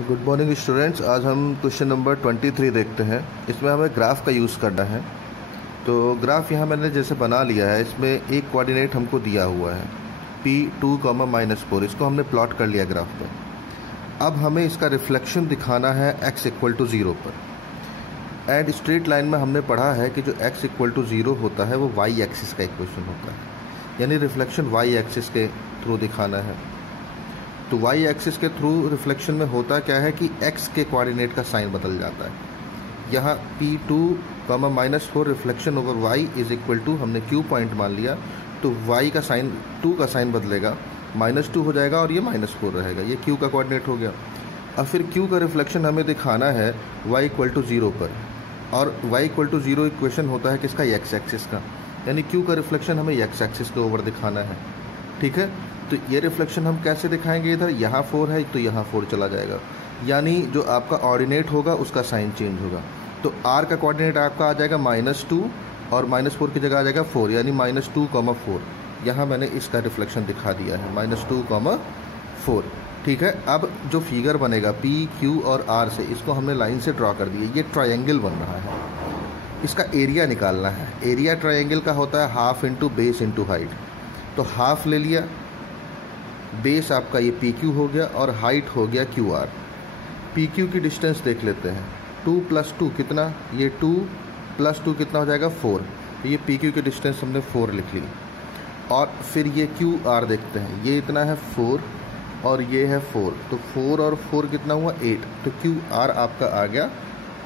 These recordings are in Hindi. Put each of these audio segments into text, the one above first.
Good morning students. आज हम क्वेश्चन नंबर 23 देखते हैं। इसमें हमें ग्राफ का यूज़ करना है। तो ग्राफ यहाँ मैंने जैसे बना लिया है, इसमें एक कोऑर्डिनेट हमको दिया हुआ है P2, -4। इसको हमने प्लॉट कर लिया ग्राफ पे। अब हमें इसका रिफ्लेक्शन दिखाना है x = 0 पर। एंड स्ट्रेट लाइन में हमने पढ़ा है कि जो x = 0 होता है वो y एक्सिस का इक्वेशन होता है, यानी रिफ्लेक्शन y एक्सिस के थ्रू दिखाना है। तो y एक्सिस के थ्रू रिफ्लेक्शन में होता क्या है कि x के कोऑर्डिनेट का साइन बदल जाता है। यहाँ P2, -4 रिफ्लेक्शन ओवर y = हमने Q पॉइंट मान लिया, तो y का साइन 2 का साइन बदलेगा, -2 हो जाएगा और ये -4 रहेगा। ये Q का कोऑर्डिनेट हो गया। अब फिर Q का रिफ्लेक्शन हमें दिखाना है y = 0 पर, और y = 0 इक्वेशन होता है किसका, x एक्सिस का, यानी Q का रिफ्लेक्शन हमें x एक्सिस के ओवर दिखाना है। ठीक है, तो ये रिफ्लेक्शन हम कैसे दिखाएंगे, इधर यहाँ 4 है तो यहाँ 4 चला जाएगा, यानी जो आपका ऑर्डिनेट होगा उसका साइन चेंज होगा। तो r का कोऑर्डिनेट आपका आ जाएगा -2 और -4 की जगह आ जाएगा 4, यानी -2, 4। यहाँ मैंने इसका रिफ्लेक्शन दिखा दिया है -2, 4। ठीक है, अब जो फिगर बनेगा P, Q और R से, इसको हमने लाइन से ड्रॉ कर दिया। ये ट्रायंगल बन रहा है, इसका एरिया निकालना है। एरिया ट्रायंगल का होता है half into base into height. तो हाफ ले लिया, बेस आपका ये PQ हो गया और हाइट हो गया QR। PQ की डिस्टेंस देख लेते हैं, 2 + 2 कितना, ये 2 + 2 कितना हो जाएगा, 4। तो ये PQ की डिस्टेंस हमने 4 लिख ली। और फिर ये QR देखते हैं, ये इतना है 4 और ये है 4, तो 4 और 4 कितना हुआ, 8। तो QR आपका आ गया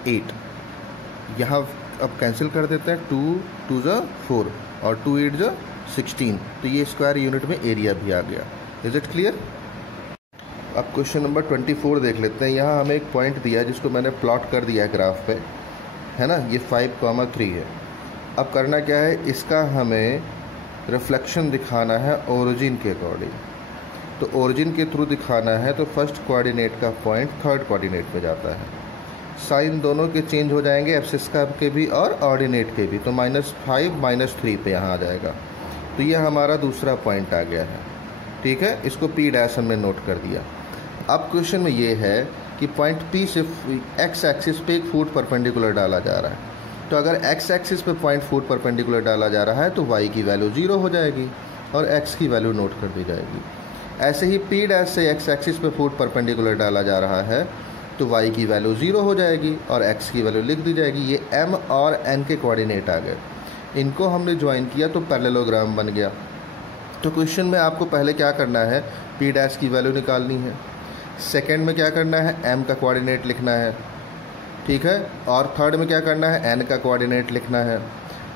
8। यहाँ अब कैंसिल कर देते हैं, 2 2 = 4 और 2 8 = 16। तो ये स्क्वायर यूनिट में एरिया भी आ गया। Is it clear? अब क्वेश्चन नंबर 24 देख लेते हैं। यहाँ हमें एक पॉइंट दिया है जिसको मैंने प्लॉट कर दिया है ग्राफ पे, है ना। ये 5, 3 है। अब करना क्या है, इसका हमें रिफ्लेक्शन दिखाना है ओरिजिन के अकॉर्डिंग। तो ओरिजिन के थ्रू दिखाना है, तो फर्स्ट कोऑर्डिनेट का पॉइंट थर्ड कोऑर्डिनेट पे जाता है। साइन दोनों के चेंज हो जाएंगे, एक्सिस का के भी और ऑर्डिनेट के भी। तो -5, -3 पे यहाँ आ जाएगा। तो ये हमारा दूसरा पॉइंट आ गया है। ठीक है, इसको P' हमने नोट कर दिया। अब क्वेश्चन में ये है कि पॉइंट P से x एक्सिस पे एक फुट परपेंडिकुलर डाला जा रहा है। तो अगर x एक्सिस पे पॉइंट फुट परपेंडिकुलर डाला जा रहा है तो y की वैल्यू 0 हो जाएगी और x की वैल्यू नोट कर दी जाएगी। ऐसे ही P' से x एक्सिस पे फुट परपेंडिकुलर डाला जा रहा है तो y की वैल्यू 0 हो जाएगी और x की वैल्यू लिख दी जाएगी। ये m और n के कोऑर्डिनेट आ गए, इनको हमने ज्वाइन किया तो पैरेललोग्राम बन गया। तो क्वेश्चन में आपको पहले क्या करना है, P' की वैल्यू निकालनी है। सेकंड में क्या करना है, m का कोऑर्डिनेट लिखना है। ठीक है, और थर्ड में क्या करना है, n का कोऑर्डिनेट लिखना है।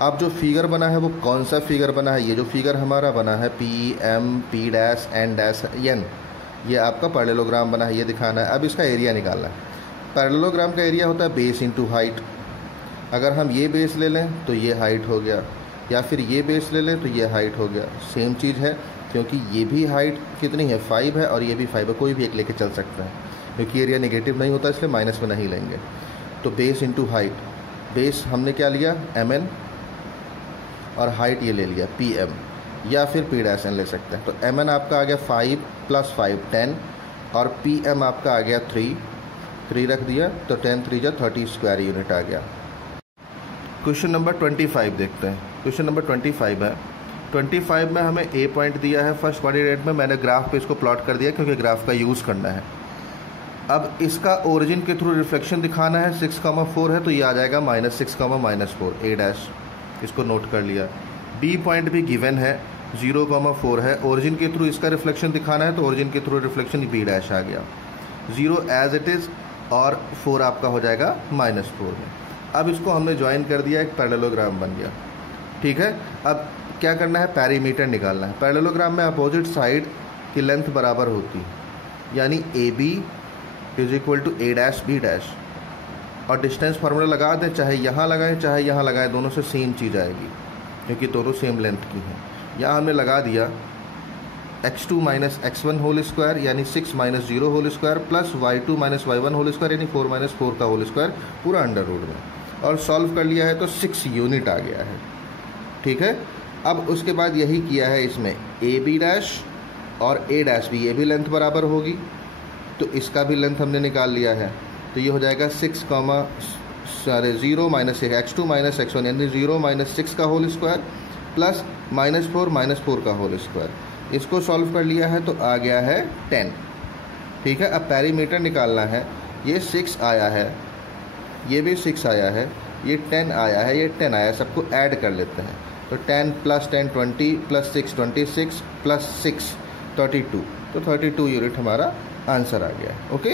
अब जो फिगर बना है वो कौन सा फिगर बना है, ये जो फिगर हमारा बना है P, M, P', N, ये आपका पैरेललोग्राम बना है, ये दिखाना है। अब इसका एरिया निकालना है। पैरेललोग्राम का एरिया होता है बेस इंटू हाइट। अगर हम ये बेस ले लें तो ये हाइट हो गया, या फिर ये बेस ले लें तो ये हाइट हो गया। सेम चीज़ है, क्योंकि ये भी हाइट कितनी है, 5 है, और ये भी 5 है। कोई भी एक लेके चल सकते हैं, क्योंकि एरिया नेगेटिव नहीं होता इसलिए माइनस में नहीं लेंगे। तो बेस इंटू हाइट, बेस हमने क्या लिया, MN, और हाइट ये ले लिया PM, या फिर P' ले सकते हैं। तो MN आपका आ गया 5 + 5 10, और PM आपका आ गया 3 रख दिया, तो 10 3 = 30 स्क्वायर यूनिट आ गया। क्वेश्चन नंबर 25 देखते हैं। क्वेश्चन नंबर 25 है। 25 में हमें A पॉइंट दिया है फर्स्ट कोऑर्डिनेट में। मैंने ग्राफ पे इसको प्लॉट कर दिया क्योंकि ग्राफ का यूज़ करना है। अब इसका ओरिजिन के थ्रू रिफ्लेक्शन दिखाना है। 6, 4 है तो ये आ जाएगा -6, -4 A'। इसको नोट कर लिया। B पॉइंट भी गिवन है, 0, 4 है। ओरिजिन के थ्रू इसका रिफ्लेक्शन दिखाना है, तो ओरिजिन के थ्रू रिफ्लेक्शन B' आ गया। 0 एज इट इज़ और 4 आपका हो जाएगा -4 में। अब इसको हमने ज्वाइन कर दिया, एक पैरेललोग्राम बन गया। ठीक है, अब क्या करना है, पैरीमीटर निकालना है। पैरेललोग्राम में अपोजिट साइड की लेंथ बराबर होती है, यानी AB = A', B'। और डिस्टेंस फार्मूला लगा दें, चाहे यहाँ लगाएं चाहे यहाँ लगाएं, दोनों से सेम चीज़ आएगी क्योंकि दोनों सेम लेंथ की हैं। यहाँ हमने लगा दिया x2 - x1 होल स्क्वायर, यानी 6 - 0 whole square, plus y2 - y1 whole square, यानी 4 - 4 का होल स्क्वायर, पूरा अंडर रूट में। और सॉल्व कर लिया है तो 6 यूनिट आ गया है। ठीक है, अब उसके बाद यही किया है इसमें AB' और A' भी, ये भी लेंथ बराबर होगी। तो इसका भी लेंथ हमने निकाल लिया है। तो ये हो जाएगा 6 0 माइनस x2 माइनस x1 यानी 0 माइनस 6 का होल स्क्वायर प्लस -4 -4 का होल स्क्वायर। इसको सॉल्व कर लिया है तो आ गया है 10। ठीक है, अब पेरीमीटर निकालना है। ये 6 आया है, ये भी 6 आया है, ये 10 आया है, ये 10 आया है, सबको ऐड कर लेते हैं। तो 10 + 10 20 + 6 26 + 6 32। तो 32 यूनिट हमारा आंसर आ गया। ओके।